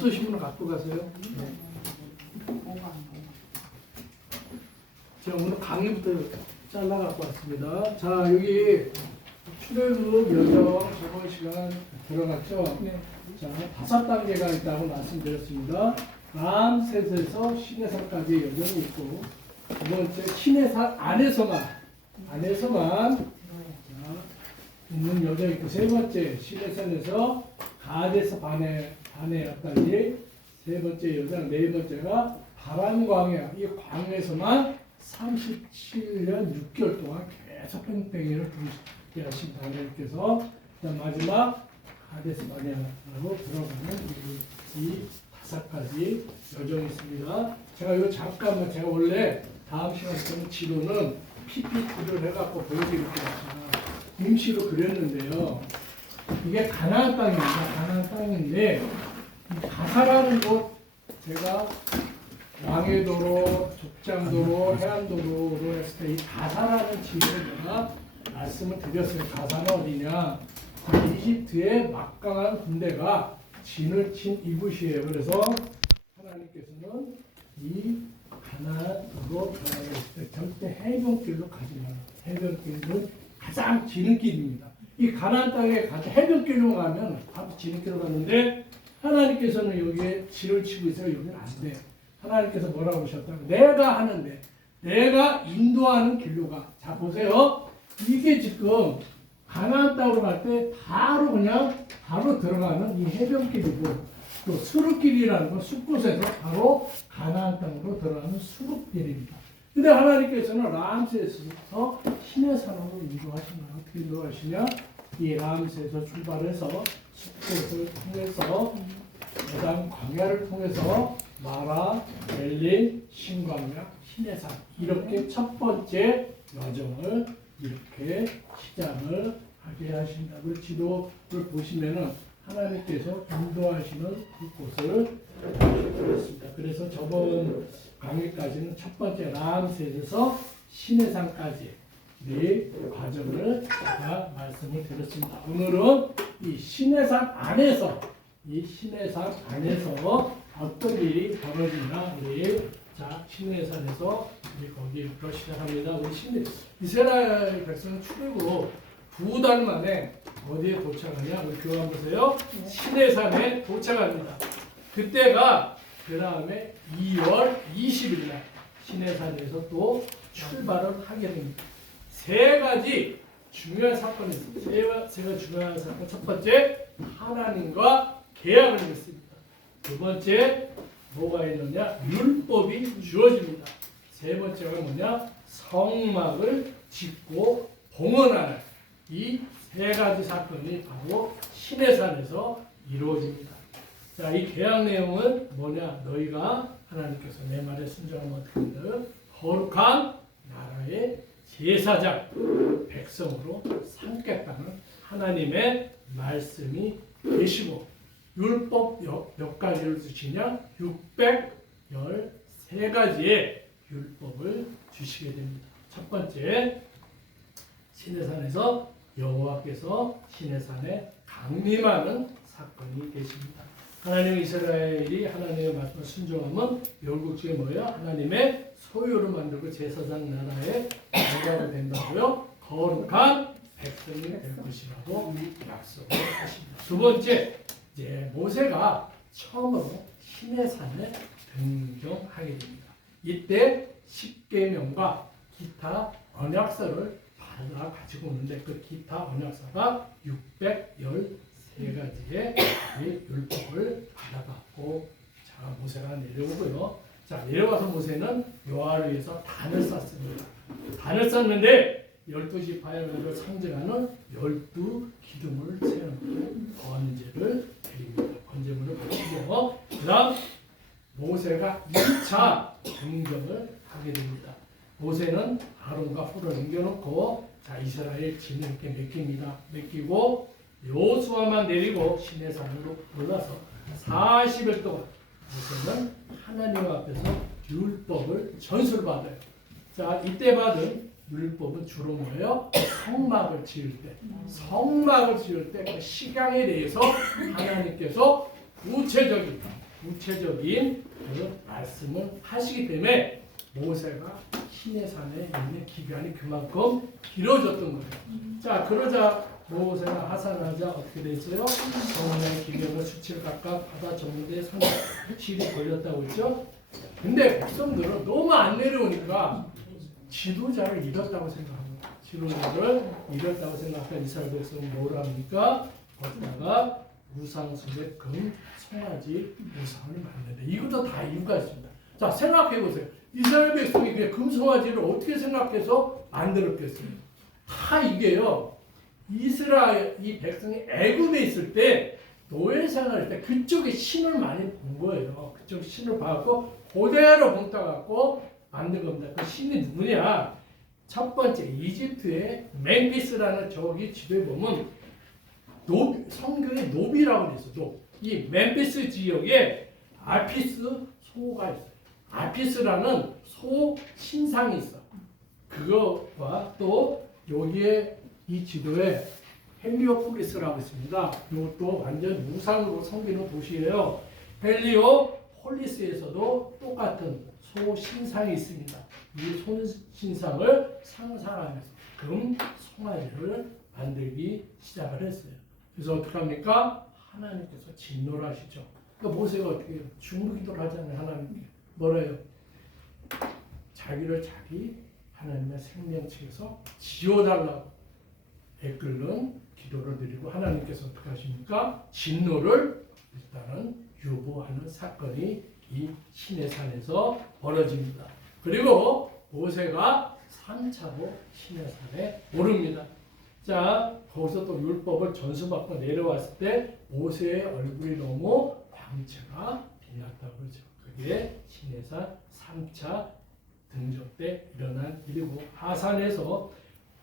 없으신 분은 갖고 가세요. 네. 제가 오늘 강의부터 잘라 갖고 왔습니다. 자, 여기 출애굽 여정 저번 시간 들어갔죠? 네. 자, 5단계가 있다고 말씀드렸습니다. 람셋에서 시내산까지 여정이 있고, 두 번째 시내산 안에서만 자, 있는 여정이 있고, 세 번째 시내산에서 가데스 바네아까지 세 번째 여정, 네 번째가 바람 광야, 이 광야에서만 37년 6개월 동안 계속 뺑뺑이를 돌게 하신 하나님께서 마지막 가데스 바네아로 들어가는 이 5가지 여정이 있습니다. 제가 이거 잠깐만, 제가 원래 다음 시간부터는 지도는 PPT를 해갖고 보여드릴게요. 임시로 그렸는데요. 이게 가나안 땅입니다. 가나안 땅인데 가사라는 곳, 제가 왕해도로, 족장도로, 해안도로로 했을 때 이 가사라는 지역을 제가 말씀을 드렸어요. 가사는 어디냐? 이집트의 막강한 군대가 진을 친 이곳이에요. 그래서 하나님께서는 이 가나안으로 변화했을 때 절대 해변길로 가지 마라. 해변길은 가장 지름길입니다. 이 가나안 땅에 해변길로 가면 바로 지름길로 갔는데 하나님께서는 여기에 진을 치고 있어요. 여기는 안 돼. 하나님께서 뭐라고 하셨다고? 내가 하는데, 내가 인도하는 길로 가. 자, 보세요. 이게 지금 가나안 땅으로 갈 때 바로 들어가는 이 해변길이고, 또 수르길이라는 건 숲곳에서 바로 가나안 땅으로 들어가는 수르길입니다. 근데 하나님께서는 람셋에서 시내산으로 인도하시냐? 어떻게 인도하시냐? 이 람셋에서 출발해서 숲곳을 통해서 그다음 광야를 통해서 마라, 멜린, 신광야, 시내산, 이렇게 첫 번째 여정을 이렇게 시작을 하게 하신다. 그 지도를 보시면은 하나님께서 인도하시는 그곳을 보겠습니다. 그래서 저번 강의까지는 첫 번째 람셋에서 시내산까지 네 과정을 제가 말씀을 드렸습니다. 오늘은 이 시내산 안에서 어떤 일이 벌어지나, 우리 자 시내산에서 우리 거기부터 시작합니다. 우리 이스라엘 백성 출애굽 2달 만에 어디에 도착하냐? 우리 교환 보세요. 시내산에 도착합니다. 그때가 그 다음에 2월 20일 날 시내산에서 또 출발을 하게 됩니다. 세 가지 중요한 사건이 있습니다. 세 가지 중요한 사건. 첫 번째, 하나님과 계약을 맺습니다. 두 번째, 뭐가 있느냐? 율법이 주어집니다. 세 번째가 뭐냐? 성막을 짓고 봉헌하는 이 세 가지 사건이 바로 시내산에서 이루어집니다. 자, 이 계약 내용은 뭐냐? 너희가 하나님께서 내 말에 순종하면 어떻게 된다? 거룩한 나라의 제사장 백성으로 삼겠다는 하나님의 말씀이 계시고, 율법 몇 가지를 주시냐? 613가지의 율법을 주시게 됩니다. 첫 번째, 시내산에서 여호와께서 시내산에 강림하는 사건이 계십니다. 하나님 이스라엘이 하나님의 말씀을 순종하면 열국중에 뭐예요? 하나님의 소유를 만들고 제사장 나라의 영광이 된다고요. 거룩한 백성이 될 것이라고 약속을 하십니다. 두 번째, 이제 모세가 처음으로 시내산에 등경하게 됩니다. 이때 십계명과 기타 언약서를 받아 가지고 오는데, 그 기타 언약서가 613가지의 율법을 받아갖고, 자, 모세가 내려오고요. 자, 내려와서 모세는 여호와를 위해서 단을 쌌습니다. 단을 쌌는데 12지파를 상징하는 12기둥을 세우고 번제를 드립니다. 번제물을 바치고, 그 다음 모세가 2차 등경을 하게 됩니다. 모세는 아론과 훌을 남겨놓고, 자, 이스라엘 진을 이렇게 맡기고 여호수아만 내리고 시내산으로 올라서 40일 동안 모세는 하나님 앞에서 율법을 전수받아요. 자, 이때 받은 율법은 주로 뭐예요? 성막을 지을 때 그 식양에 대해서 하나님께서 구체적인 구체적인 그 말씀을 하시기 때문에 모세가 시내산에 있는 기간이 그만큼 길어졌던 거예요. 자, 그러자 모세가 하산하자 어떻게 됐어요? 정원의 기명을 수치를 각각 받아 적는데 30일이 걸렸다고 했죠. 근데 백성들은 너무 안 내려오니까 지도자를 잃었다고 생각합니다. 지도자를 잃었다고 생각한 이스라엘 백성은 뭘 합니까? 거기다가 우상숭배 금 송아지 우상을 만드는데 이것도 다 이유가 있습니다. 자, 생각해 보세요. 이스라엘 백성이 그 금송아지를 어떻게 생각해서 만들었겠어요? 다 이게요. 이스라엘 이 백성이 애굽에 있을 때 노예 생활할 때 그쪽에 신을 많이 본 거예요. 그쪽 신을 봐갖고 그대로 본따갖고 만든 겁니다. 그 신이 누구냐? 첫 번째 이집트의 멤피스라는 저기 지도에 보면 성경에 노비라고 돼 있어. 이 멤피스 지역에 아피스 소가 있어요. 아피스라는 소 신상이 있어. 그거와 또 여기에 이 지도에 헬리오폴리스라고 있습니다. 이것도 완전 우상으로 섬기는 도시예요. 헬리오폴리스에서도 똑같은 소 신상이 있습니다. 이 소 신상을 상상하면서 금 송아지를 만들기 시작을 했어요. 그래서 어떻게 합니까? 하나님께서 진노를 하시죠. 그러니까 모세가 어떻게 해요? 중보기도를 하잖아요. 하나님께. 뭐래요? 자기를 자기 하나님의 생명책에서 지워달라고 애끓는 기도를 드리고 하나님께서 어떻게 하십니까? 진노를 일단은 유보하는 사건이 이 시내산에서 벌어집니다. 그리고 모세가 3차로 시내산에 오릅니다. 자, 거기서 또 율법을 전수받고 내려왔을 때 모세의 얼굴이 너무 광채가 빛났다고 그러죠. 그게 시내산 3차 등정 때 일어난 일이고 하산에서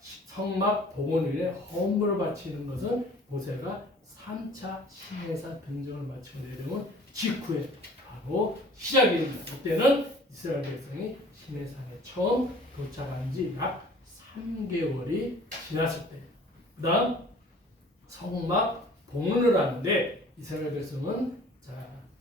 성막 봉헌일에 헌물을 바치는 것은 모세가 3차 시내산 등정을 마치고 내려온 직후에 바로 시작이 됩니다. 그때는 이스라엘 백성이 시내산에 처음 도착한 지 약 3개월이 지났을 때 그 다음 성막 봉헌을 하는데 이스라엘 백성은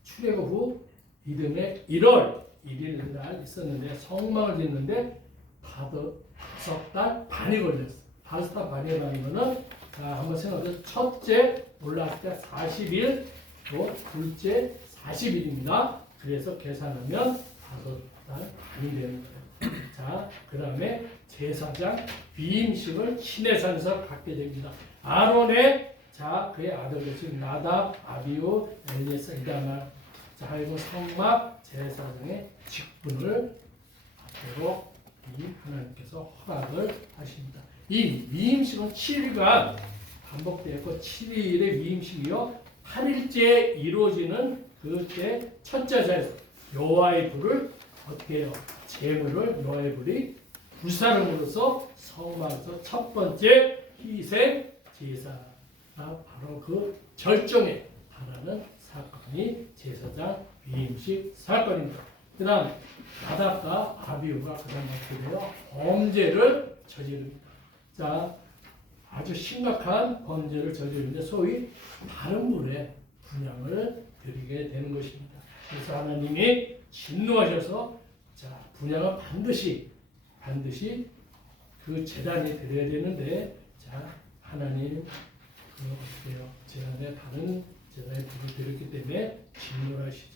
출애굽 후 이듬해 1월 1일 날 있었는데 성막을 짓는데 5달 반이 걸렸어요. 5달 반이 걸리면은 한번 생각해보세요. 첫째 올라왔을 때 40일, 또 둘째 40일입니다. 그래서 계산하면 5달 반이 되는 거예요. 자, 그 다음에 제사장 위임식을 시내산에서 갖게 됩니다. 아론의 그의 아들들 즉 나답, 아비후, 엘리에서, 이다말 하여금 성막 제사장의 직분을 앞으로 이 하나님께서 허락을 하십니다. 이 위임식은 7일간 반복되었고 7일의 위임식이요 8일째 이루어지는 그때 첫째 제사에서 여호와의 불을 어떻게 해요? 제물을 여호와의 불이 불사름으로써 성막에서 첫 번째 희생 제사가 바로 그 절정에 달하는 사건이 제사장 위임식 사건입니다. 그 다음 나답과 아비후가 그 다음 어떻게 돼요? 범죄를 저지릅니다. 자, 아주 심각한 범죄를 저지르는데 소위 다른 분의 분향을 드리게 되는 것입니다. 그래서 하나님이 진노하셔서 분향은 반드시 그 제단에 드려야 되는데 하나님 어떻게 해요? 제단에 다른 제단에 불을 드렸기 때문에 진노를 하시죠.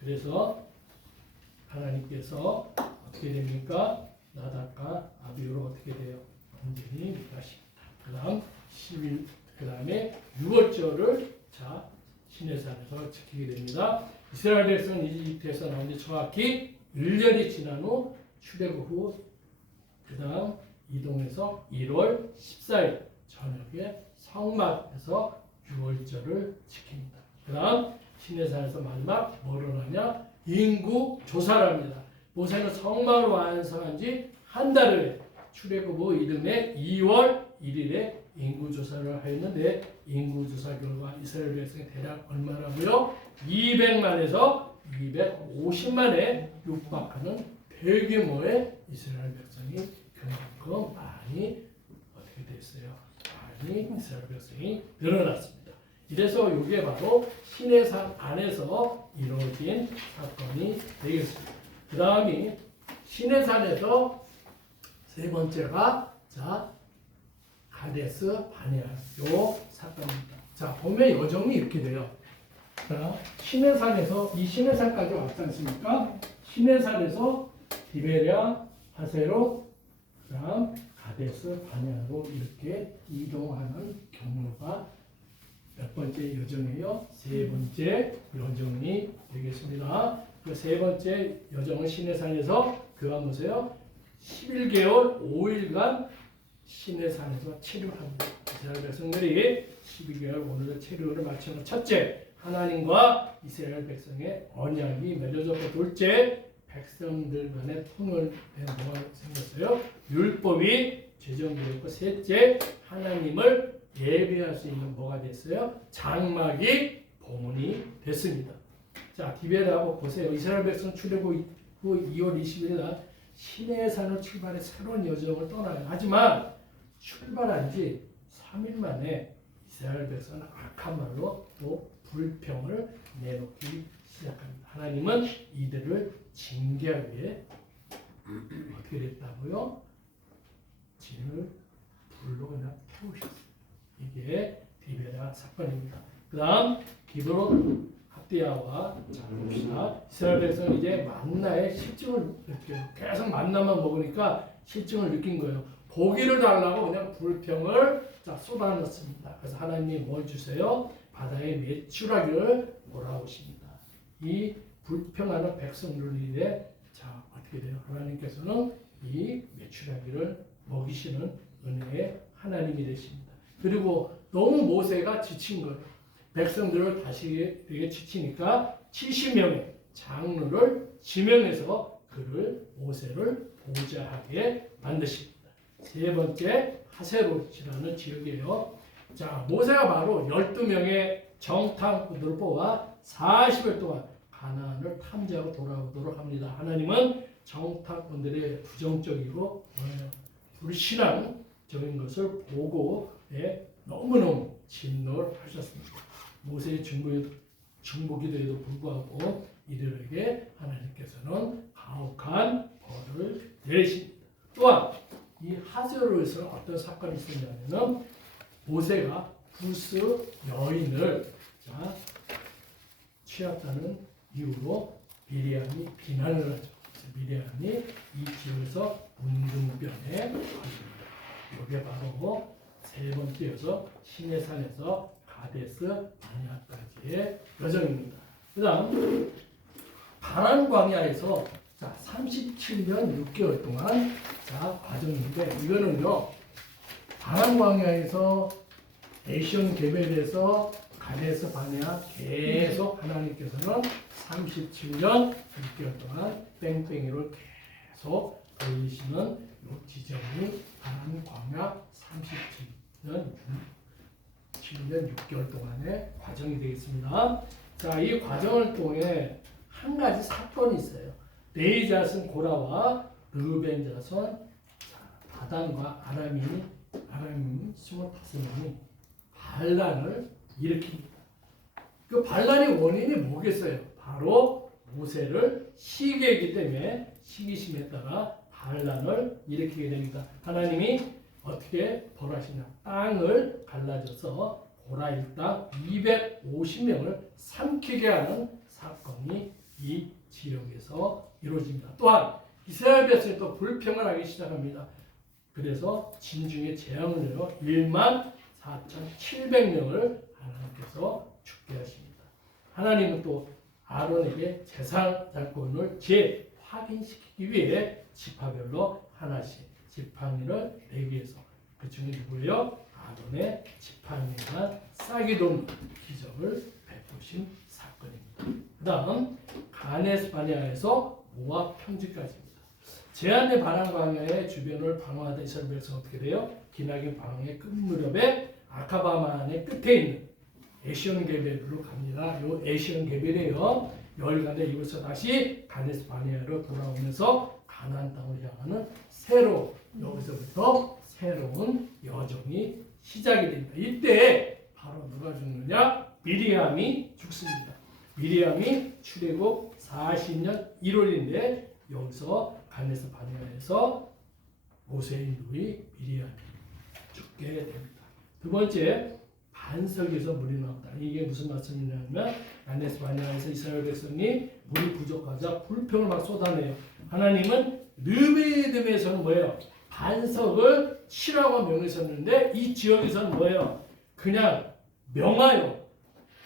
그래서 하나님께서 어떻게 됩니까? 나답과 아비후로 어떻게 돼요? 완전히 멸하십니다. 그 다음 10일, 그 다음에 6월절을 시내산에서 지키게 됩니다. 이스라엘 백성은 이집트에서 나온 지 정확히 1년이 지난 후 출애굽 후 그 다음 이동해서 1월 14일 저녁에 성막에서 6월절을 지킵니다. 그 다음 시내산에서 마지막 뭐를 하냐? 인구 조사를 합니다. 모세는 성막을 완성한 지 한 달을 출애굽 후 이듬해 2월 1일에 인구조사를 하였는데 인구조사 결과 이스라엘 백성이 대략 얼마라고요? 200만에서 250만에 육박하는 대규모의 이스라엘 백성이 그만큼 많이 어떻게 됐어요? 많이 이스라엘 백성이 늘어났습니다. 이래서 이게 바로 시내산 안에서 이루어진 사건이 되겠습니다. 그 다음이 시내산에서 세 번째가 가데스 바네아 요 사건입니다. 자, 보면 여정이 이렇게 돼요. 자, 시내산에서 이 시내산까지 왔지 않습니까? 시내산에서 디베랴, 하세롯, 그다음 가데스 바네아로 이렇게 이동하는 경로가 몇 번째 여정이에요? 세 번째 여정이 되겠습니다. 그 세 번째 여정은 시내산에서 그가 보세요. 11개월 5일간 시내산에서 체류합니다. 이스라엘 백성들이 12개월 오늘의 체류를 마치는 첫째, 하나님과 이스라엘 백성의 언약이 맺어졌고, 둘째, 백성들 간의 통일된 뭐가 생겼어요? 율법이 제정되었고, 셋째, 하나님을 예배할 수 있는 뭐가 됐어요? 장막이 봉헌이 됐습니다. 자, 디베라하고 보세요. 이스라엘 백성 출애굽 후 2월 20일 날 시내산을 출발해 새로운 여정을 떠나요. 하지만 출발한 지 3일 만에 이스라엘 백성은 악한 말로 또 불평을 내놓기 시작합니다. 하나님은 이들을 징계하기 위해 어떻게 됐다고요? 진을 불로 그냥 태우셨어요. 이게 디베라 사건입니다. 그 다음 기브론 합디야와 자 봅시다. 이스라엘 백성은 이제 만나의 실증을 느껴요. 계속 만나만 먹으니까 실증을 느낀 거예요. 고기를 달라고 그냥 불평을 쏟아놨습니다. 그래서 하나님이 뭘 주세요? 바다의 메추라기를 몰아오십니다. 이 불평하는 백성들에 자 어떻게 돼요? 하나님께서는 이 메추라기를 먹이시는 은혜의 하나님이 되십니다. 그리고 너무 모세가 지친 거예요. 백성들을 다시게 지치니까 70명의 장로를 지명해서 그를 모세를 보좌하게 만드십니다. 세 번째 하세롯이라는 지역이에요. 자, 모세가 바로 12명의 정탐꾼들을 뽑아 40일 동안 가나안을 탐지하고 돌아오도록 합니다. 하나님은 정탐꾼들의 부정적이고 불신앙적인 것을 보고 너무너무 진노를 하셨습니다. 모세의 중보기도에도 불구하고 이들에게 하나님께서는 가혹한 벌을 내리십니다. 또한 이 하세롯에서 어떤 사건이 있었냐면 모세가 부스 여인을 취했다는 이유로 미리암이 비난을 하죠. 미리암이 이 지역에서 문둥병에 걸립니다. 이게 바로 세 번째여서 시내산에서 가데스 바네아까지의 여정입니다. 그 다음 바란 광야에서 37년 6개월 동안 과정인데 이거는요 바란 광야에서 에시온 게벨에서 가데스 바네아 계속 하나님께서는 37년 6개월 동안 뺑뺑이를 계속 돌리시는 이 지점이 바란 광야 37년 6개월 동안의 과정이 되겠습니다. 자, 이 과정을 통해 한 가지 사건이 있어요. 레위 자손 고라와 르벤 자손 다단과 아람인 25명이 반란을 일으킵니다. 그 반란의 원인이 뭐겠어요? 바로 모세를 시기했기 때문에 시기심에 따라 반란을 일으키게 됩니다. 하나님이 어떻게 벌하시냐? 땅을 갈라져서 고라 일당 250명을 삼키게 하는 사건이 이 지역에서 이루어집니다. 또한 이스라엘 백성이 또 불평을 하기 시작합니다. 그래서 진중에 재앙을 내려 14,700명을 하나님께서 죽게 하십니다. 하나님은 또 아론에게 제사장권을 재확인시키기 위해 지파별로 하나씩 지팡이를 내기 위해서 그 중에 누구예요? 아론의 지팡이가 싹이 돈 기적을 베푸신 사건입니다. 그 다음 가데스 바네아에서 모압 평지까지입니다. 제한의 바란 광야의 주변을 방어하던 이스라엘 백성은 어떻게 돼요? 기나긴 방어의 끝 무렵에 아카바만의 끝에 있는 에시온 게벨로 갑니다. 요 에시온 게벨이에요. 열간에 이곳에서 다시 가데스 바네아로 돌아오면서 가나안 땅으로 향하는 여기서부터 새로운 여정이 시작이 됩니다. 이때 바로 누가 죽느냐? 미리암이 죽습니다. 미리암이 출애굽 40년 1월인데 여기서 가데스 바네아에서 모세의 누이 미리암이 죽게 됩니다. 두 번째, 반석에서 물이 나온다. 이게 무슨 말씀이냐면 가데스 바네아에서 이스라엘 백성이 물이 부족하자 불평을 막 쏟아내요. 하나님은 르베드에서는 뭐예요? 반석을 치라고 명하셨는데 이 지역에서는 뭐예요? 그냥 명하여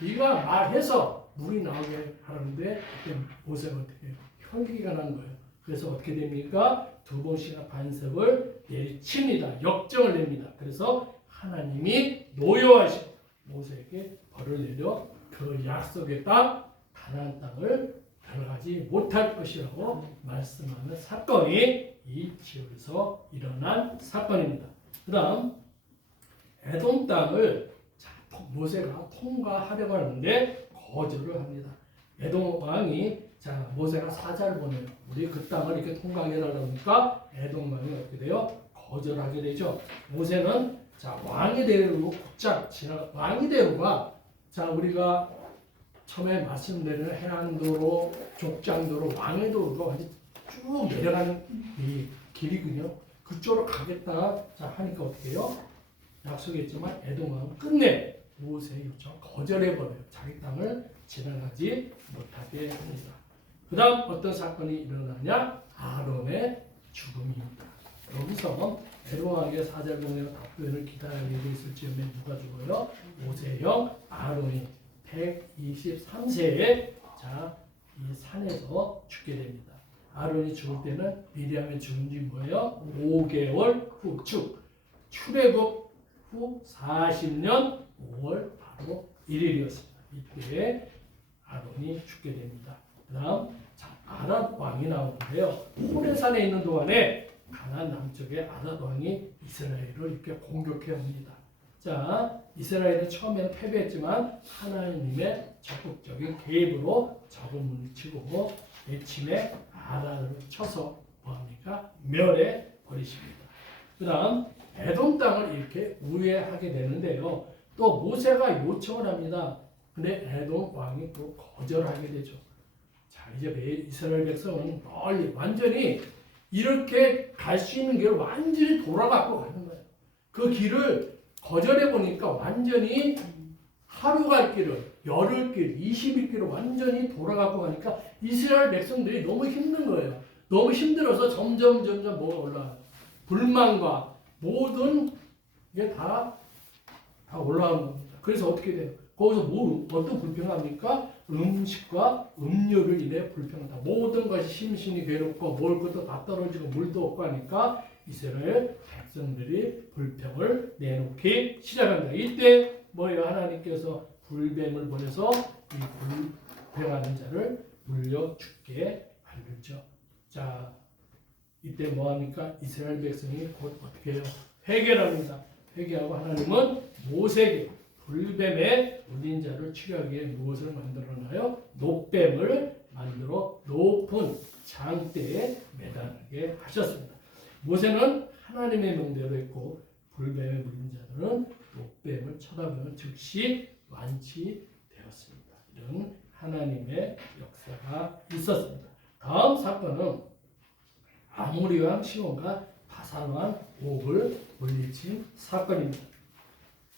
네가 말해서 물이 나오게 하는데 그때 모세가 어떻게 해요? 혈기가 난 거예요. 그래서 어떻게 됩니까? 두 번씩이나 반석을 내리칩니다. 역정을 냅니다. 그래서 하나님이 노여하시고 모세에게 벌을 내려 그 약속의 땅 가나안 땅을 들어가지 못할 것이라고 말씀하는 사건이 이 지역에서 일어난 사건입니다. 그 다음 에돔 땅을 모세가 통과하려고 하는데 거절을 합니다. 에돔 왕이 모세가 사자를 보내요. 우리 그 땅을 이렇게 통과하게 하려니까 에돔 왕이 어떻게 돼요? 거절하게 되죠. 모세는 왕이 대로 곧장 왕이 대로가 우리가 처음에 말씀드린 해안도로, 족장도로, 왕의 도로가 완전 쭉 내려가는 이 길이군요. 그쪽으로 가겠다 하니까 어떻게 해요? 약속했지만 에돔 왕은 끝내 모세의 요청 거절해버려요. 자기 땅을 지나가지 못하게 합니다. 그 다음 어떤 사건이 일어나냐? 아론의 죽음입니다. 여기서 에돔 왕에게 사자를 보내어 답변을 기다리고 있을 즈음에 누가 죽어요? 모세의 형 아론이 123세에 이 산에서 죽게 됩니다. 아론이 죽을 때는 미리암의 죽은 지 뭐예요? 5개월 후 출애굽 후 40년 5월 바로 1일이었습니다. 이때 아론이 죽게 됩니다. 그 다음 아랏 왕이 나오는데요. 호레산에 있는 동안에 가나안 남쪽에 아랏 왕이 이스라엘을 이렇게 공격해 옵니다. 이스라엘은 처음에는 패배했지만 하나님의 적극적인 개입으로 적을 물리치고 내침에 아란을 쳐서 뭐합니까? 멸해 버리십니다. 그 다음 에돔 땅을 이렇게 우회하게 되는데요. 또 모세가 요청을 합니다. 근데 에돔 왕이 또 거절하게 되죠. 이제 이스라엘 백성은 널리 완전히 이렇게 갈 수 있는 길을 완전히 돌아가고 가는 거예요. 그 길을 거절해 보니까 완전히 하루 갈 길을 열흘 길, 20일 길을 완전히 돌아가고 가니까 이스라엘 백성들이 너무 힘든 거예요. 너무 힘들어서 점점 뭐가 올라와요. 불만과 모든 게 다 올라오는 겁니다. 그래서 어떻게 돼요? 거기서 어떤 불평합니까? 음식과 음료를 인해 불평한다. 모든 것이 심신이 괴롭고 먹을 것도 다 떨어지고 물도 없고 하니까 이스라엘 백성들이 불평을 내놓기 시작합니다. 이때 뭐예요? 하나님께서 불뱀을 보내서 이 불평하는 자를 물려 죽게 만들죠. 이때 뭐합니까? 이스라엘 백성이 곧 어떻게 해요? 회개를 합니다. 회개하고 하나님은 모세에게 불뱀에 물린 자를 치료하기 위해 무엇을 만들어놔요? 녹뱀을 만들어 높은 장대에 매달게 하셨습니다. 모세는 하나님의 명대로 했고 불뱀에 물린 자들은 녹뱀을 쳐다보면 즉시 완치되었습니다. 이런 하나님의 역사가 있었습니다. 다음 사건은 아모리 왕 시온과 바산 왕 옥을 물리친 사건입니다.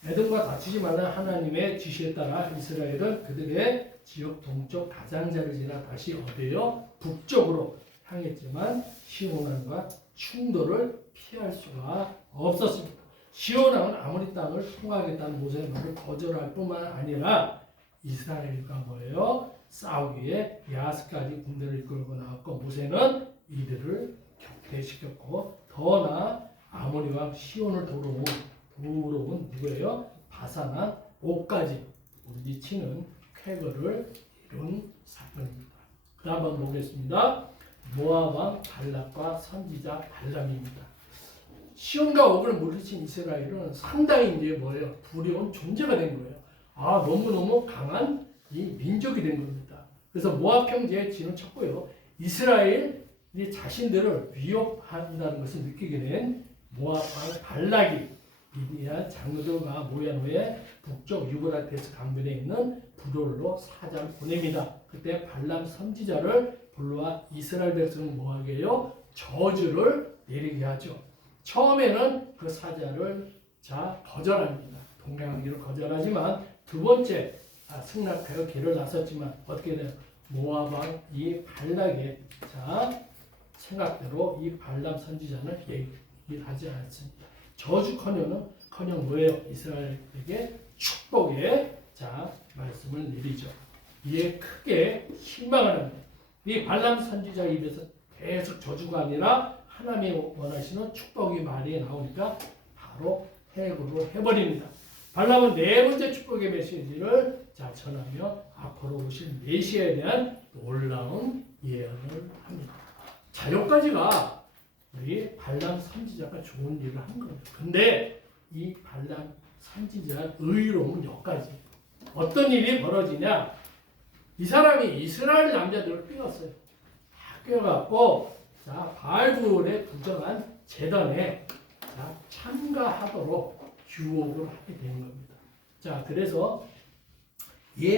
에돔과 다투지 말라 하나님의 지시에 따라 이스라엘은 그들의 지역 동쪽 가장자를 지나 다시 어디요? 북쪽으로 향했지만 시온 왕과 충돌을 피할 수가 없었습니다. 시온 왕은 아모리 땅을 통과하겠다는 모세의 말을 거절할 뿐만 아니라 이스라엘과 뭐예요? 싸우기에 야스까지 군대를 이끌고 나왔고 모세는 이들을 격퇴시켰고 더 나아 아모리 왕 시온을 도로온 누구예요? 바산한 옥까지 물리치는 쾌거를 이룬 사건입니다. 그 다음 한번 보겠습니다. 모압 왕 발락과 선지자 발람입니다. 시온과 옥을 물리친 이스라엘은 상당히 이제 뭐예요? 두려운 존재가 된 거예요. 너무너무 강한 이 민족이 된 겁니다. 그래서 모압 형제의 진을 쳤고요. 이스라엘이 자신들을 위협한다는 것을 느끼게 된 모압 왕 발락이 미디안 장로들과 모인 후에 북쪽 유브라테스 강변에 있는 부돌로 사자를 보냅니다. 그때 발람 선지자를 불러와 이스라엘 백성은 뭐하게 해요? 저주를 내리게 하죠. 처음에는 그 사자를 거절합니다. 동행하기를 거절하지만 두 번째 승낙하여 길을 나섰지만 어떻게 돼요? 모압 왕 이 발락의 생각대로 이 발람 선지자는 얘기를 하지 않습니다. 저주커녕 뭐예요? 이스라엘에게 축복의 말씀을 내리죠. 이에 크게 실망을 합니다. 이 발람 선지자 입에서 계속 저주가 아니라 하나님이 원하시는 축복의 말이 나오니까 바로 해고로 해버립니다. 발람은 네 번째 축복의 메시지를 전하며 앞으로 오실 메시아에 대한 놀라운 예언을 합니다. 여기까지가 우리 발람 선지자가 좋은 일을 한 겁니다. 근데 이 발람 선지자 의로움은 여기까지. 어떤 일이 벌어지냐? 이 사람이 이스라엘 남자들을 끼웠어요. 다 끼워갖고 바알불의 부정한 제단에 참가하도록 유혹을 하게 되는 겁니다. 그래서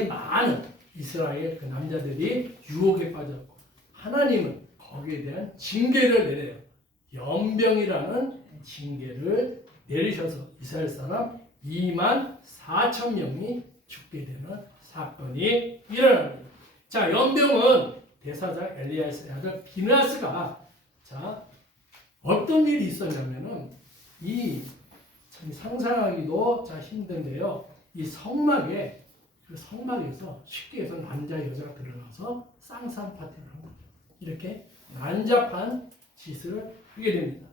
많은 이스라엘 그 남자들이 유혹에 빠졌고 하나님은 거기에 대한 징계를 내려요. 연병이라는 징계를 내리셔서 이스라엘 사람 24,000명이 죽게 되는 사건이 일어납니다. 연병은 대사장 엘리야스의 아들 비나스가 어떤 일이 있었냐면은 참 상상하기도 힘든데요. 이 성막에서 쉽게 해서 남자 여자가 들어가서 쌍쌍 파티를 한 거죠. 이렇게 난잡한 짓을 하게 됩니다.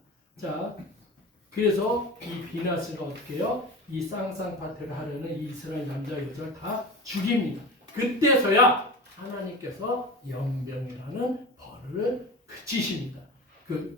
그래서 이 비나스가 어떻게 해요? 이 쌍쌍 파티를 하려는 이 이스라엘 남자 여자를 다 죽입니다. 그때서야 하나님께서 연병이라는 벌을 그치십니다.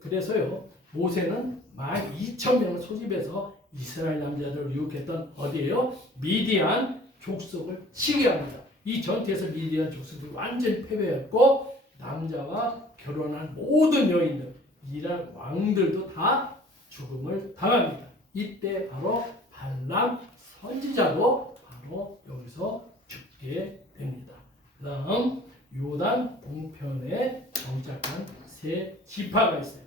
그래서요 모세는 12,000명을 소집해서 이스라엘 남자들을 유혹했던 어디에요? 미디안 족속을 치게 합니다. 이 전투에서 미디안 족속이 완전히 패배했고 남자와 결혼한 모든 여인들, 이란 왕들도 다 죽음을 당합니다. 이때 바로 발람 선지자도 바로 여기서 죽게 됩니다. 그 다음 요단 동편에 정착한 세 지파가 있어요.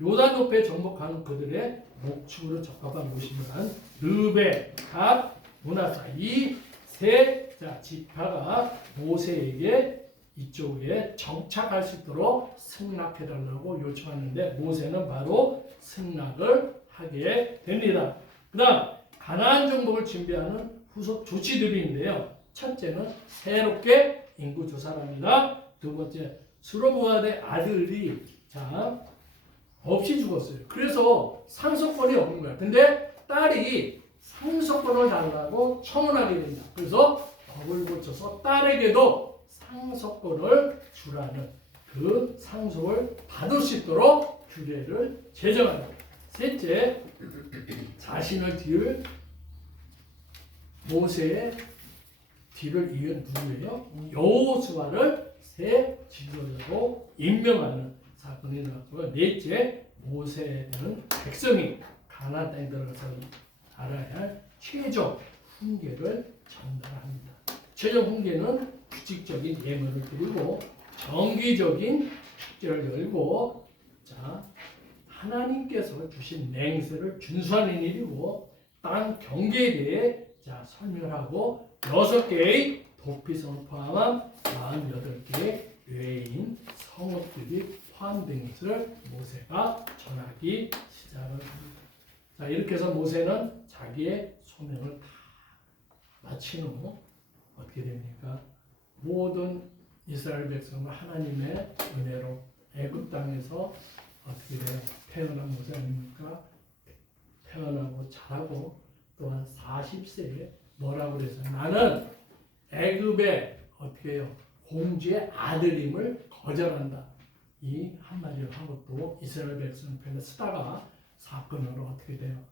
요단 높이에 정복하는 그들의 목축으로 적합한 곳이란 르베, 갓, 므낫사 이 세 지파가 모세에게 이쪽에 정착할 수 있도록 승낙해달라고 요청하는데 모세는 바로 승낙을 하게 됩니다. 그 다음 가나안 정복을 준비하는 후속 조치들이 있는데요. 첫째는 새롭게 인구 조사합니다. 두 번째 스로보아의 아들이 없이 죽었어요. 그래서 상속권이 없는 거야. 근데 딸이 상속권을 달라고 청원하게 된다. 그래서 법을 고쳐서 딸에게도 상속권을 주라는 그 상속을 받을 수 있도록 규례를 제정한다. 셋째, 자신을 뒤를 모세의 뒤를 이은 누구예요? 여호수아를 새 지도자로 임명하는 사건이 나왔고요. 넷째, 모세는 백성이 가나안 땅에 들어가서 알아야 할 최종 훈계를 전달합니다. 최종 훈계는 규칙적인 예물을 드리고 정기적인 축제를 열고 하나님께서 주신 맹세를 준수하는 일이고 땅 경계에 대해 설명하고 6개의 도피성을 포함한 48개의 외인 성읍들이 포함된 것을 모세가 전하기 시작을 합니다. 이렇게 해서 모세는 자기의 소명을 다 마친 후 어떻게 됩니까? 모든 이스라엘 백성은 하나님의 은혜로 애굽 땅에서 어떻게 돼요? 태어난 모세 아닙니까? 태어나고 자라고 또한 40세에 뭐라고 그래서 나는 애굽의 어떻게 해요? 공주의 아들임을 거절한다. 이 한마디를 하고 또 이스라엘 백성 편에 쓰다가 사건으로 어떻게 돼요?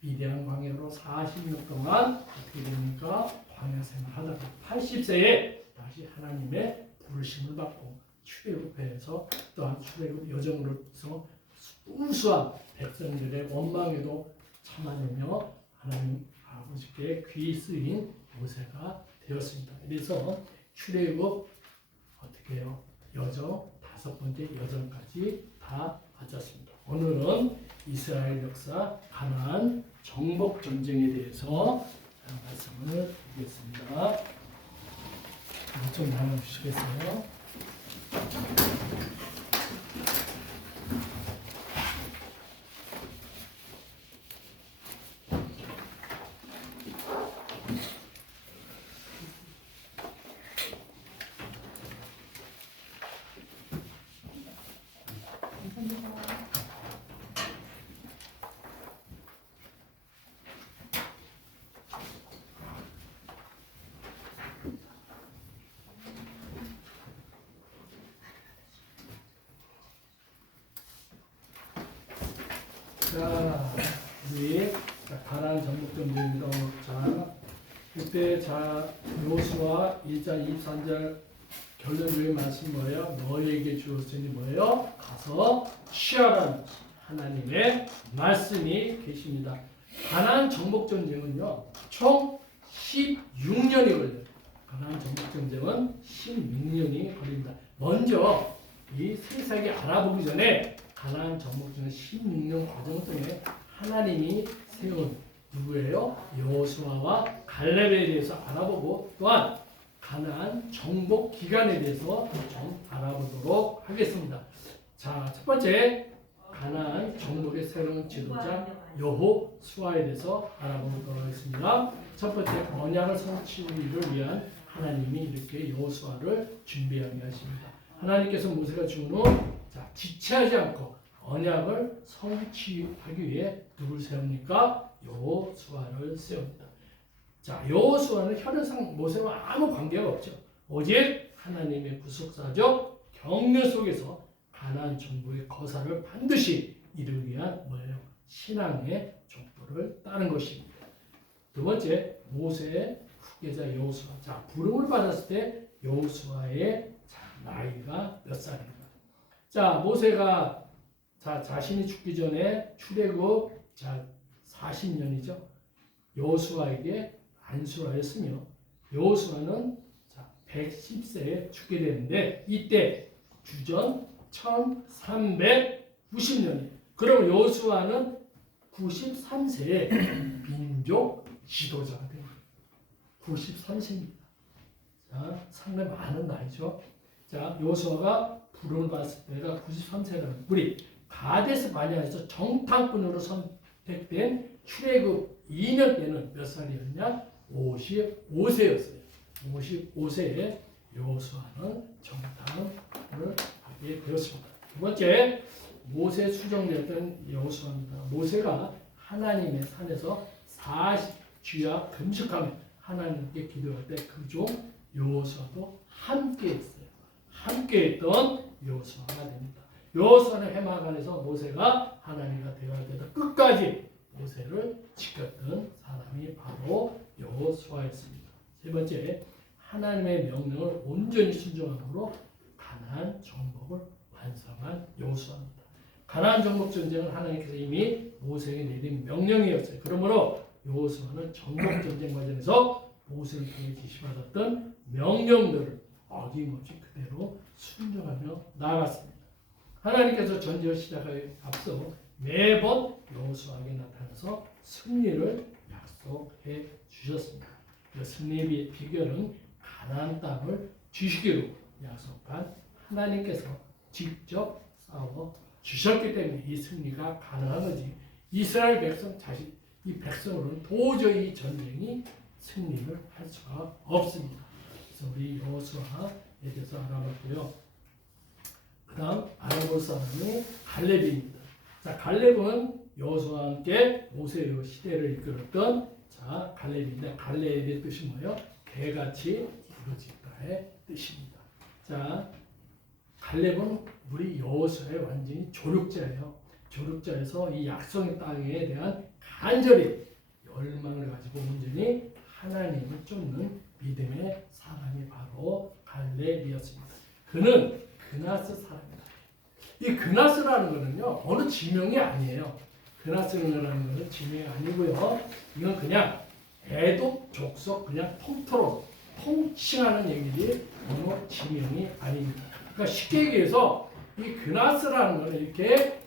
미디안 광야로 40년 동안 어떻게 됩니까? 광야 생활하다가 80세에 다시 하나님의 부르심을 받고 출애굽해서 또한 출애굽 여정으로서 우수한 백성들의 원망에도 참아내며 하나님 아버지께 귀히 쓰인 모세가 되었습니다. 그래서 출애굽 어떻게 해요? 여정 5번째 여정까지 다 마쳤습니다. 오늘은 이스라엘 역사 가나안 정복 전쟁에 대해서 말씀을 드리겠습니다. 좀 나눠주시겠어요? 자, 우리 가나안 정복 전쟁입니다. 자, 그때 여호수아 1장 23절 결론적인 말씀 뭐예요? 너에게 주었으니 뭐예요? 가서 취하라는 하나님의 말씀이 계십니다. 가나안 정복 전쟁은요, 총 16년이 걸려요. 가나안 정복 전쟁은 16년이 걸립니다. 먼저 이 세상이 알아보기 전에 가나안 정복전의 16년 과정 통해 하나님이 세운 누구예요? 여호수아와 갈렙에 대해서 알아보고 또한 가나안 정복 기간에 대해서 좀 알아보도록 하겠습니다. 자, 첫 번째 가나안 정복의 새로운 지도자 여호수아에 대해서 알아보도록 하겠습니다. 첫 번째 언약을 성취를 위한 하나님이 이렇게 여호수아를 준비하게 하십니다. 하나님께서 모세가 죽은 후 지체하지 않고 언약을 성취하기 위해 누굴 세웁니까? 여호수아를 세웁니다. 자, 여호수아는 혈연상 모세와 아무 관계가 없죠. 오직 하나님의 구속사적 경륜 속에서 가나안 정복의 거사를 반드시 이루기 위한 뭐예요? 신앙의 족보를 따른 것입니다. 두 번째, 모세의 후계자 여호수아. 자, 부름을 받았을 때 여호수아의 나이가 몇 살입니까? 자, 모세가 자신이 죽기 전에 출애굽 40년이죠. 여호수아에게 안수하였으며 여호수아는 110세에 죽게 되는데 이때 주전 1390년이에요. 그럼 여호수아는 93세에 민족 지도자가 됩니다. 93세입니다. 자, 상당히 많은 나이죠. 자, 여호수아가 부름을 받았을 때가 93세라는 우리 가데스 바네아에서 정탐꾼으로 선택된 출애굽 2년 때는 몇 살이었냐? 55세였어요. 55세에 여호수아는 정탐을 하게 되었습니다. 두 번째, 모세 수정되었던 여호수아입니다. 모세가 하나님의 산에서 40주야 금식하며 하나님께 기도할 때 그중 여호수아도 함께했어요. 함께했던 여호수아가 됩니다. 여호수아는 해마간에서 모세가 하나님과 대화할 때도 끝까지 모세를 지켰던 사람이 바로 여호수아였습니다. 세 번째, 하나님의 명령을 온전히 순종함으로 가나안 정복을 완성한 여호수아입니다. 가나안 정복 전쟁은 하나님께서 이미 모세에게 내린 명령이었어요. 그러므로 여호수아는 정복 전쟁 과정에서 모세를 통해 지시받았던 명령들을 어김없이 그대로 순종하며 나아갔습니다. 하나님께서 전쟁을 시작하기 앞서 매번 여호수아에게 나타나서 승리를 약속해 주셨습니다. 그 승리의 비결은 가나안 땅을 주시기로 약속한 하나님께서 직접 싸워 주셨기 때문에 이 승리가 가능한 거지. 이스라엘 백성 자신 이 백성으로는 도저히 전쟁이 승리를 할 수가 없습니다. 그래서 우리 여호수아에 대해서 알아봤고요. 그 다음 알아볼 사람이 갈렙입니다. 자, 갈렙은 여호수아와 함께 모세의 시대를 이끌었던 갈렙인데 갈렙의 뜻이 뭐예요? 개같이 부러질까의 뜻입니다. 자, 갈렙은 우리 여호수아의 완전히 조력자예요. 조력자에서 이 약속의 땅에 대한 간절히 열망을 가지고 온전히 하나님을 쫓는 믿음의 사람이 바로 갈렙이었습니다. 그는 그나스 사람이다. 이 그나스라는 것은요 어느 지명이 아니에요. 그나스르라는 것은 지명이 아니고요. 이건 그냥 애독 족속 그냥 통틀어 통칭하는 얘기지 어느 지명이 아닙니다. 그러니까 쉽게 얘기해서 이 그나스라는 것은 이렇게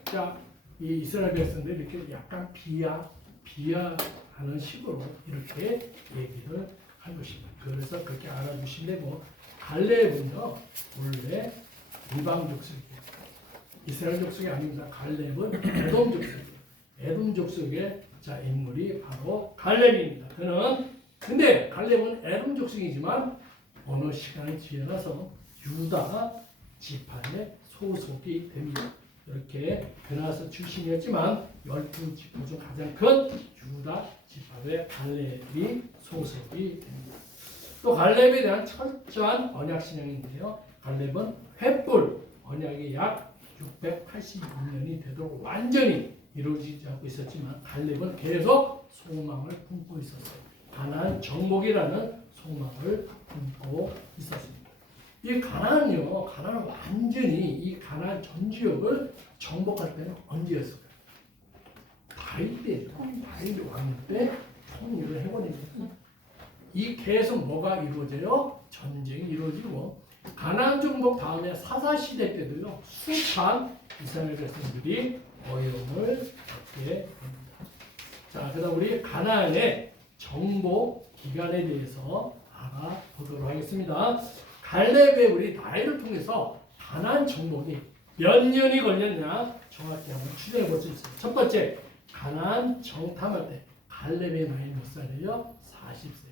이 이스라엘 백성들이 이렇게 약간 비하하는 식으로 이렇게 얘기를 한 것입니다. 그래서 그렇게 알아주시면 되고 갈렙은요 원래 이방 족속이에요. 이스라엘 족속이 아닙니다. 갈렙은 에돔 족속이에요. 에돔 족속의 인물이 바로 갈렙입니다. 근데 갈렙은 에돔 족속이지만 어느 시간이 지나서 유다 지파의 소속이 됩니다. 이렇게 그나서 출신이었지만 12지파 중 가장 큰 유다 지파의 갈렙이 소속이 됩니다. 또 갈렙에 대한 철저한 언약 신앙인데요. 갈렙은 횃불 언약이 약 686년이 되도록 완전히 이루어지지 않고 있었지만 갈렙은 계속 소망을 품고 있었어요. 가나안 정복이라는 소망을 품고 있었습니다. 이 가나안은요, 가나안은 완전히 이 가나안 전 지역을 정복할 때는 언제였을까요? 다윗 때죠. 다윗 왕 때 통일을 해버립니다. 이 계속 뭐가 이루어져요? 전쟁이 이루어지고 가나안 정복 다음에 사사 시대 때도요 수많은 이스라엘 백성들이 어려움을 겪게 됩니다. 자, 그다음 우리 가나안의 정복 기간에 대해서 알아보도록 하겠습니다. 갈렙의 우리 나이를 통해서 가나안 정복이 몇 년이 걸렸냐 정확히 한번 추정해 볼 수 있어요. 첫 번째, 가나안 정탐할 때 갈렙의 나이 몇 살이에요? 40세.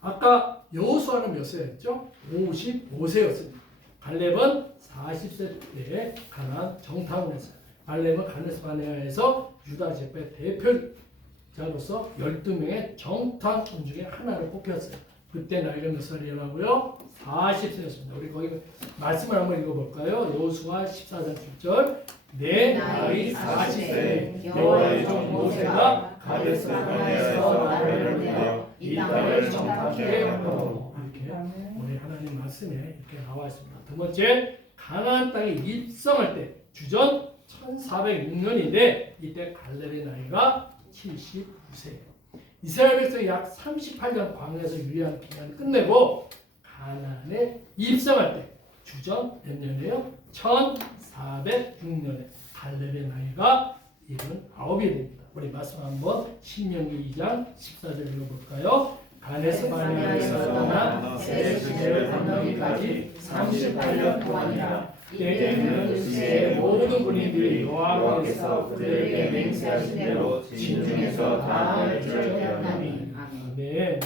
아까 여호수아는 몇 세였죠? 55세였습니다. 갈렙은 40세 때 가나안 정탐을 했어요. 갈렙은 가데스 바네아에서 유다 지파의 대표자로서 12명의 정탐꾼 중에 하나를 뽑혔어요. 그때 나이가 몇 살이라고요? 40세였습니다. 우리 거기 말씀을 한번 읽어볼까요? 여호수아 14장 10절 내 나이 40세 여호와의 종 모세가 가데스 바네아에서 나를 보내어 이 땅을 정탐케 하고 이렇게 우리 하나님 말씀에 이렇게 나와 있습니다. 두 번째, 가나안 땅에 입성할 때 주전 1406년인데 이때 갈렙의 나이가 79세예요. 이스라엘 백성이 약 38년 광야에서 유리한 기간을 끝내고 가나안에 입성할 때 주전 몇 년이에요? 1406년에 갈렙의 나이가 79이 됩니다. 우리 말씀 한번 신명기 2장 14절 읽어볼까요? 가데스 바네아에서 떠나 세르시게를 건너기까지 38년 동안이라. 때에는 이스라엘 모든 군인들이 여호와께서 그들에게 맹세하신 대로 진중에서 다 멸절되었나니. 아멘.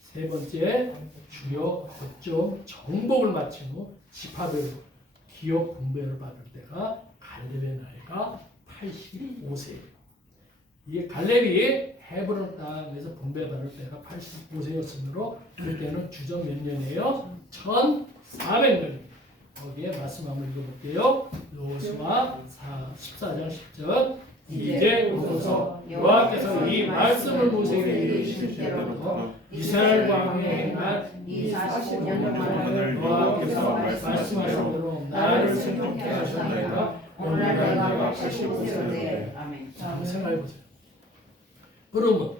세 번째, 주요 거점 정복을 마친 후 지파별로 기업 분배를 받을 때가 갈렙의 나이가 85세예요. 이게 갈렙이 헤브론 땅에서 분배받을 때가 85세였으므로 그때는 주전 몇 년이에요? 1400년입니다. 거기에 말씀 한번 읽어볼게요. 여호수아 14장 10절 이제 오소서 여호와께서 이 말씀을 모세에게 이르실 때로부터 이스라엘 왕의 행한 이 40년 동안을 여호와께서 말씀하신 대로 나를 생존케 하셨나이다. 오늘날 내가 85세인데. 아멘. 자, 한번 생각해보세요. 그러면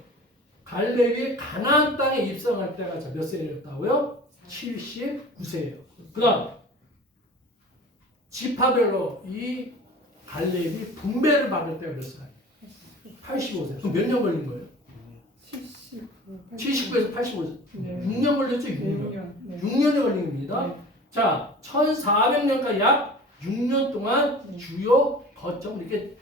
갈렙이 가나안 땅에 입성할 때가 몇 세였다고요? 79세예요. 그 다음 지파별로 이 갈렙이 분배를 받을 때가 몇 살? 85세. 그럼 몇 년 걸린 거예요? 79에서 85세. 네. 6년 걸렸죠? 6년. 네. 6년이 걸린 겁니다. 네. 자, 1400년까지 약 6년 동안 주요 거점 이렇게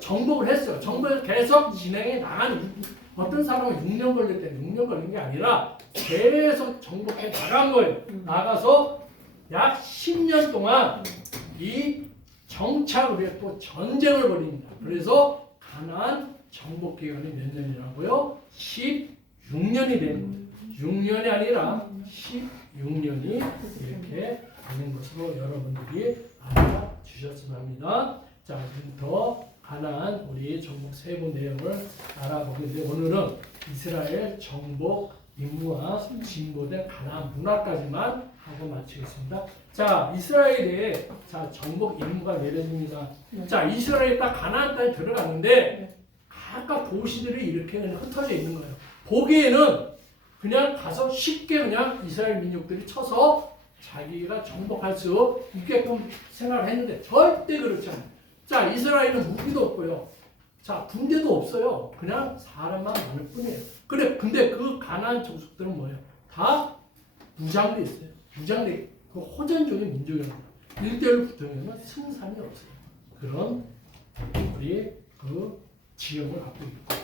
정복을 했어요. 정복을 계속 진행해 나가는 어떤 사람은 6년 걸릴 때 6년 걸린 게 아니라 계속 정복해 나간 거예요. 나가서 약 10년 동안 이 정착을 또 전쟁을 벌입니다. 그래서 가나안 정복 기간이 몇 년이라고요? 16년이 되는 거예요. 6년이 아니라 16년이 이렇게 되는 것으로 여러분들이 알아주셨으면 합니다. 자, 지금부터 가나안 우리 정복 세부 내용을 알아보는데 오늘은 이스라엘 정복 임무와 진보된 가나안 문화까지만 하고 마치겠습니다. 자, 이스라엘에 자 정복 임무가 내려집니다. 자, 이스라엘이 딱 가나안 땅에 들어갔는데 각각 도시들이 이렇게 그냥 흩어져 있는 거예요. 보기에는 그냥 가서 쉽게 그냥 이스라엘 민족들이 쳐서 자기가 정복할 수 있게끔 생각을 했는데 절대 그렇지 않아요. 자, 이스라엘은 무기도 없고요. 자, 군대도 없어요. 그냥 사람만 많을 뿐이에요. 근데 그 가나안 족속들은 뭐예요? 다 무장돼 있어요. 무장돼 그 호전적인 민족이랍니다. 1대1 붙으면 승산이 없어요. 그런 우리 그 지형을 갖고 있고,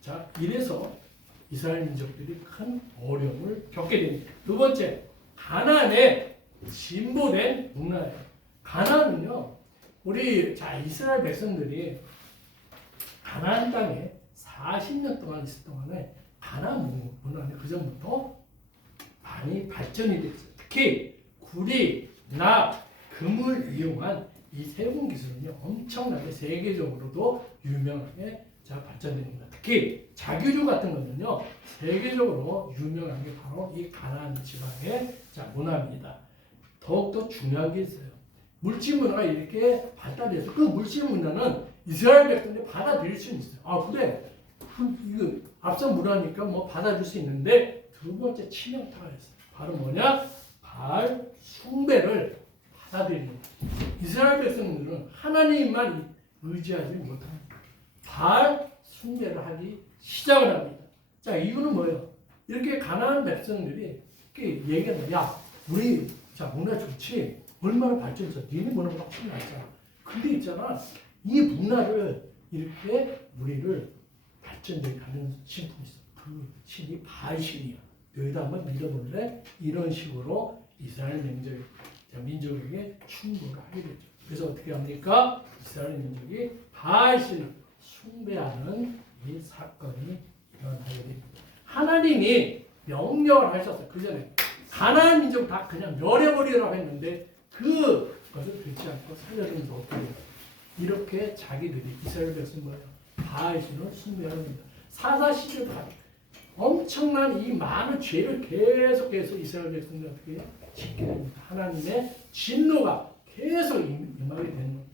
자, 이래서 이스라엘 민족들이 큰 어려움을 겪게 됩니다. 두 번째, 가나안의 진보된 문화예요. 가나안은요, 우리 자 이스라엘 백성들이 가나안 땅에 40년 동안 있을 동안에 가나안 문화는 그 전부터 많이 발전이 됐어요. 특히 구리, 납, 금을 이용한 이 세분 기술은요 엄청나게 세계적으로도 유명하게 자 발전됩니다. 특히 자규류 같은 거는요 세계적으로 유명한 게 바로 이 가나안 지방의 자 문화입니다. 더욱더 중요한 게 있어요. 물질 문화가 이렇게 발달해서 그 물질 문화는 이스라엘 백성들이 받아들일 수 있어요. 아 그래 이거 앞선 문화니까 뭐 받아줄 수 있는데 두 번째 치명타가 있어요. 바로 뭐냐? 바알 숭배를 받아들이는 거예요. 이스라엘 백성들은 하나님만 의지하지 못합니다. 바알 숭배를 하기 시작을 합니다. 자 이유는 뭐예요? 이렇게 가난한 백성들이 이렇게 얘기하는 야 우리 자 문화 좋지 얼마나 발전했어. 니네 문화보다 훨씬 낫잖아. 근데 있잖아 이 문화를 이렇게 우리를 발전되게 하는 신분이 있어. 그 신이 바알 신이야. 여기다 한번 믿어볼래? 이런 식으로 이스라엘 민족에게 충고를 하게 되죠. 그래서 어떻게 합니까? 이스라엘 민족이 바알 신을 숭배하는 이 사건이 일어나게 됩니다. 하나님이 명령을 하셨어요. 그 전에 가나안 민족 다 그냥 멸해버리라고 했는데 그것을 듣지 않고 살려주면서 어떻게 해요? 이렇게 자기들이 이스라엘 백성 뭐예요? 바알 신을 숭배합니다. 사사시대 엄청난 이 많은 죄를 계속해서 이스라엘 백성들 어떻게 짓게 됩니다. 하나님의 진노가 계속 임하게 되는 겁니다.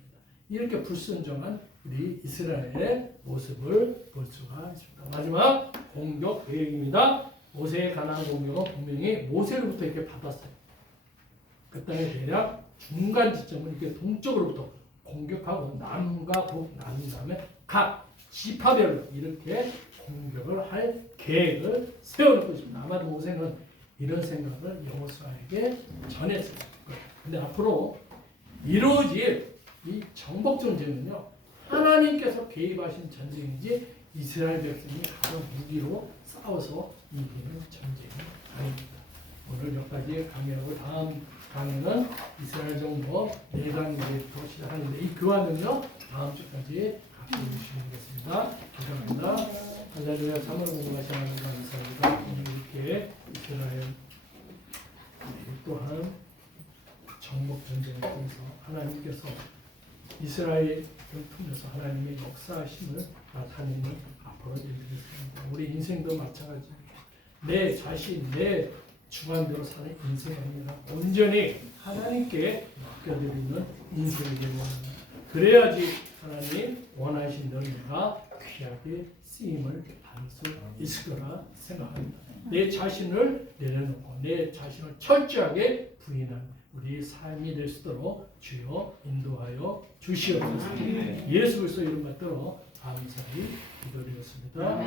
이렇게 불순종한 우리 이스라엘의 모습을 볼 수가 있습니다. 마지막 공격 계획입니다. 모세의 가나안 공격은 분명히 모세로부터 이렇게 받았어요. 그 땅의 대략 중간 지점을 이렇게 동쪽으로부터 공격하고 남과 북 나눈 다음에 각 지파별로 이렇게 공격을 할 계획을 세워놓고 있습니다. 아마도 모세는 이런 생각을 여호수아에게 전했을 거예요. 근데 앞으로 이루어질 이 정복 전쟁은요 하나님께서 개입하신 전쟁인지 이스라엘 백성이 가서 무기로 싸워서 이기는 전쟁이 아닙니다. 오늘 여기까지 강의하고 다음 강의는 이스라엘 정복 4강부터 시작하는데 이 교환은요 다음 주까지 같이 해주시면 되겠습니다. 감사합니다. 할렐루야. 참으로 공부하시 하나님 감사합니다. 오늘 이렇게 이스라엘 또한 정복 전쟁을 통해서 하나님께서 이스라엘을 통해서 하나님의 역사하심을 나타내는 앞으로 일들겠습니다. 우리 인생도 마찬가지입니다. 내 자신, 내 주관대로 사는 인생이 아니라 온전히 하나님께 맡겨드리는 인생이 되는 겁니다. 그래야지 하나님 원하신 너희가 귀하게 쓰임을 받을 수 있을 거라 생각합니다. 내 자신을 내려놓고 내 자신을 철저하게 부인한 우리 삶이 될 수 있도록 주여 인도하여 주시옵소서. 예수 그리스도 이름 받들어 감사히 기도드렸습니다.